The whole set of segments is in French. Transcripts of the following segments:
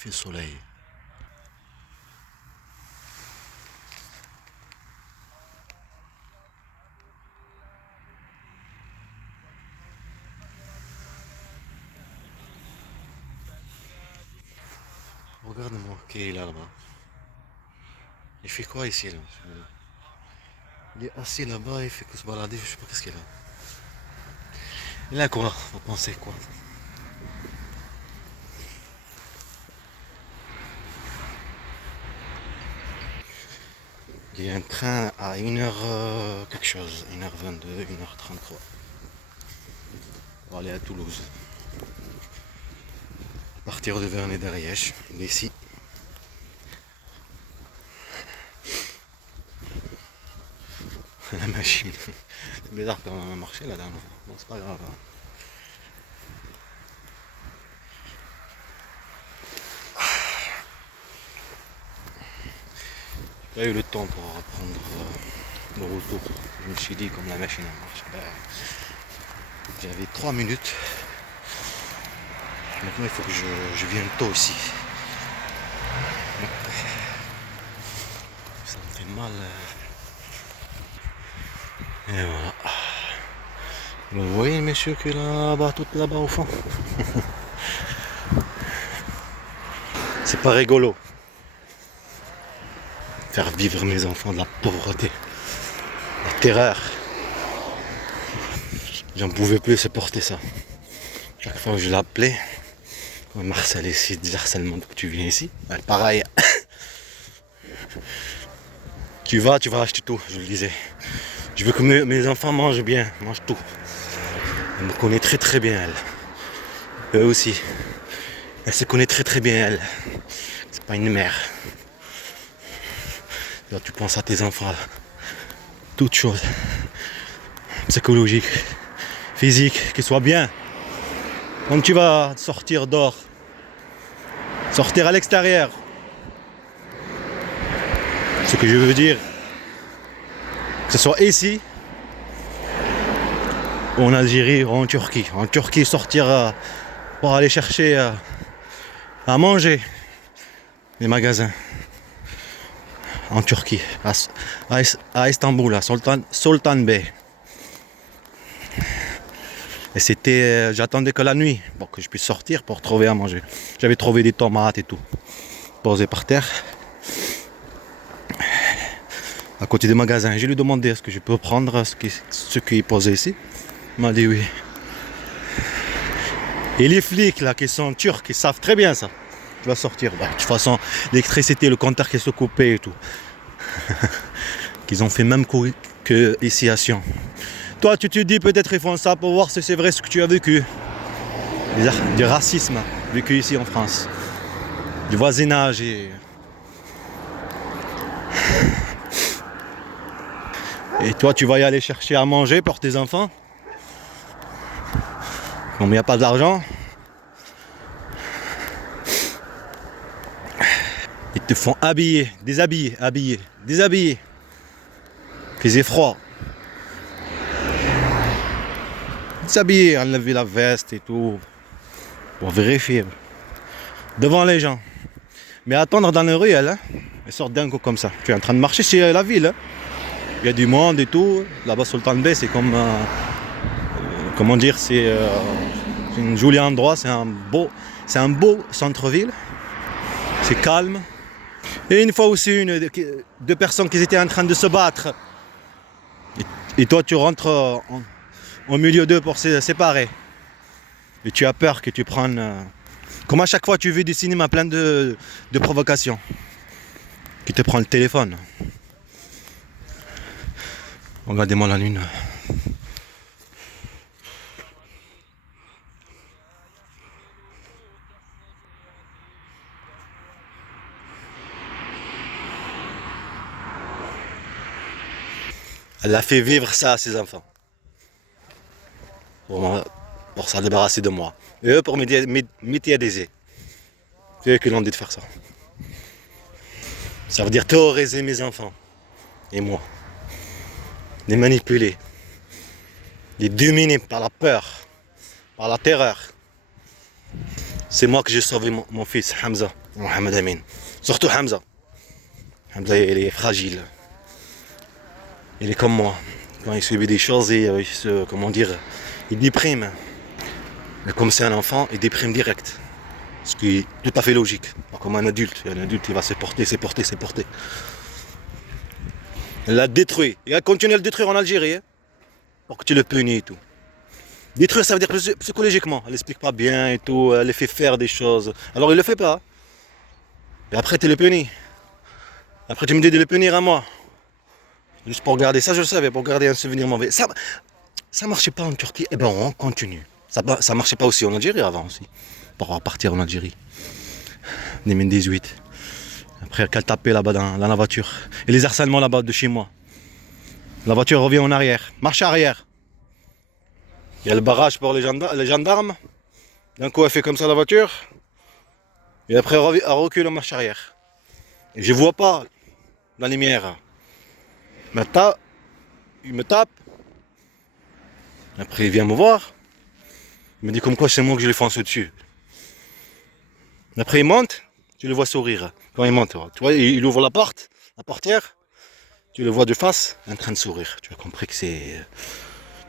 fait soleil. Regarde-moi qui est là-bas. Il fait quoi ici là? Il est assis là-bas, il fait que se balader, je sais pas qu'est-ce qu'il a. Il a quoi? Vous pensez quoi? Il y a un train à 1h quelque chose, 1h22, 1h33. Pour aller à Toulouse. À partir de Vernay-d'Ariège, d'ici. La machine. C'est bizarre quand même marché là-dedans. Bon, c'est pas grave. Hein. J'ai pas eu le temps pour reprendre le retour. Je me suis dit comme la machine elle marche. J'avais 3 minutes. Maintenant il faut que je vienne tôt ici. Ça me fait mal. Et voilà. Vous voyez monsieur qui est là-bas, tout là-bas au fond. C'est pas rigolo. Faire vivre mes enfants de la pauvreté, la terreur. J'en pouvais plus supporter ça. Chaque fois que je l'appelais, Marcel ici, des harcèlements, que tu viens ici. Ouais, pareil. Tu vas acheter tout, je le disais. Je veux que mes enfants mangent bien, mangent tout. Elle me connaît très très bien elle. Eux aussi. Elle se connaît très très bien elle. C'est pas une mère. Là, tu penses à tes enfants. Toutes choses. Psychologiques, physiques, qu'ils soient bien. Quand tu vas sortir dehors, sortir à l'extérieur. Ce que je veux dire, que ce soit ici, ou en Algérie, ou en Turquie. En Turquie, sortir pour aller chercher à manger. Les magasins. En Turquie, à Istanbul, à Sultan Bey. Et c'était, j'attendais que la nuit pour que je puisse sortir pour trouver à manger. J'avais trouvé des tomates et tout, posées par terre, à côté des magasins. Je lui ai demandé est-ce que je peux prendre ce qui est posé ici. Il m'a dit oui. Et les flics là qui sont turcs, ils savent très bien ça. Tu vas sortir. Bah, de toute façon, l'électricité, le compteur qui se coupait et tout. Qu'ils ont fait même que ici à Sion. Toi, tu te dis peut-être ils font ça pour voir si c'est vrai ce que tu as vécu. Du racisme vécu ici en France. Du voisinage Et toi, tu vas y aller chercher à manger pour tes enfants. Comme il n'y a pas d'argent. Ils te font habiller, déshabiller. Faisait froid. Déshabiller, enlever la veste et tout. Pour vérifier. Devant les gens. Mais attendre dans les rues, hein. Ils sortent d'un coup comme ça. Tu es en train de marcher sur la ville. Hein. Il y a du monde et tout. Là-bas, Sultan Bey, c'est comme. Comment dire, c'est un joli endroit. C'est un beau centre-ville. C'est calme. Et une fois aussi, deux personnes qui étaient en train de se battre. Et toi, tu rentres au milieu d'eux pour se séparer. Et tu as peur que tu prennes. Comme à chaque fois, tu vis du cinéma plein de provocations. Qui te prend le téléphone. Regardez-moi la lune. Elle a fait vivre ça à ses enfants. Pour s'en débarrasser de moi. Et eux pour m'étiadiser. C'est eux qui l'ont dit de faire ça. Ça veut dire terroriser mes enfants. Et moi. Les manipuler. Les dominer par la peur. Par la terreur. C'est moi que j'ai sauvé mon fils, Hamza. Mohamed Amin. Surtout Hamza. Hamza, il est fragile. Il est comme moi. Quand il subit des choses, il se, comment dire, il déprime. Mais comme c'est un enfant, il déprime direct. Ce qui est tout à fait logique. Pas comme un adulte. Un adulte, il va se porter, se porter, se porter. Il l'a détruit. Il a continué à le détruire en Algérie. Hein, pour que tu le punis et tout. Détruire, ça veut dire psychologiquement. Elle explique pas bien et tout. Elle les fait faire des choses. Alors il le fait pas. Et après, tu le punis. Après, tu me dis de le punir à moi. Juste pour garder. Ça, je le savais. Pour garder un souvenir mauvais. Ça marchait pas en Turquie. Eh ben, on continue. Ça marchait pas aussi en Algérie avant aussi. Pour partir en Algérie. 2018. Après, qu'elle tapait là-bas dans la voiture. Et les harcèlements là-bas de chez moi. La voiture revient en arrière. Marche arrière. Il y a le barrage pour les gendarmes. D'un coup, elle fait comme ça la voiture. Et après, elle recule en marche arrière. Et je vois pas la lumière. Il me tape. Après, il vient me voir. Il me dit comme quoi c'est moi que je lui fonce dessus. Après, il monte. Tu le vois sourire. Quand il monte, tu vois, il ouvre la portière. Tu le vois de face, en train de sourire. Tu as compris que c'est...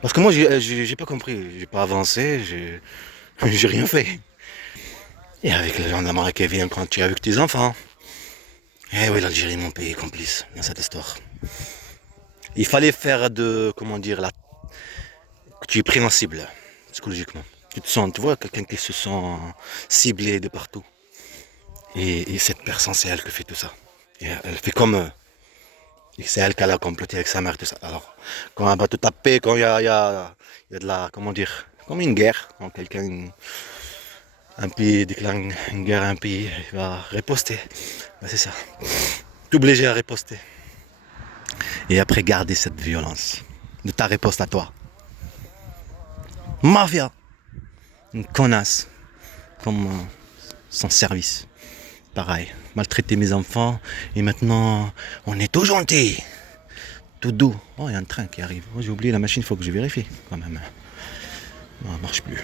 Parce que moi, j'ai pas compris. J'ai pas avancé. J'ai rien fait. Et avec le gendarme qui vient quand tu es avec tes enfants. Eh oui, l'Algérie, mon pays complice dans cette histoire. Il fallait faire de, comment dire, que tu es pris en cible, psychologiquement. Tu te sens, tu vois, quelqu'un qui se sent ciblé de partout. Et cette personne, c'est elle qui fait tout ça. Et elle fait comme eux. Et c'est elle qui a comploté avec sa mère, tout ça. Alors, quand elle va te taper, quand il y a de la, comment dire, comme une guerre, quand quelqu'un, un pays déclare une guerre à un pays, il va riposter. Ben, c'est ça. T'obliger à riposter. Et après, garder cette violence de ta riposte à toi. Mafia, une connasse, comme son service. Pareil, maltraiter mes enfants, et maintenant, on est tout gentil, tout doux. Oh, il y a un train qui arrive. Oh, j'ai oublié la machine, il faut que je vérifie quand même. Non, elle marche plus.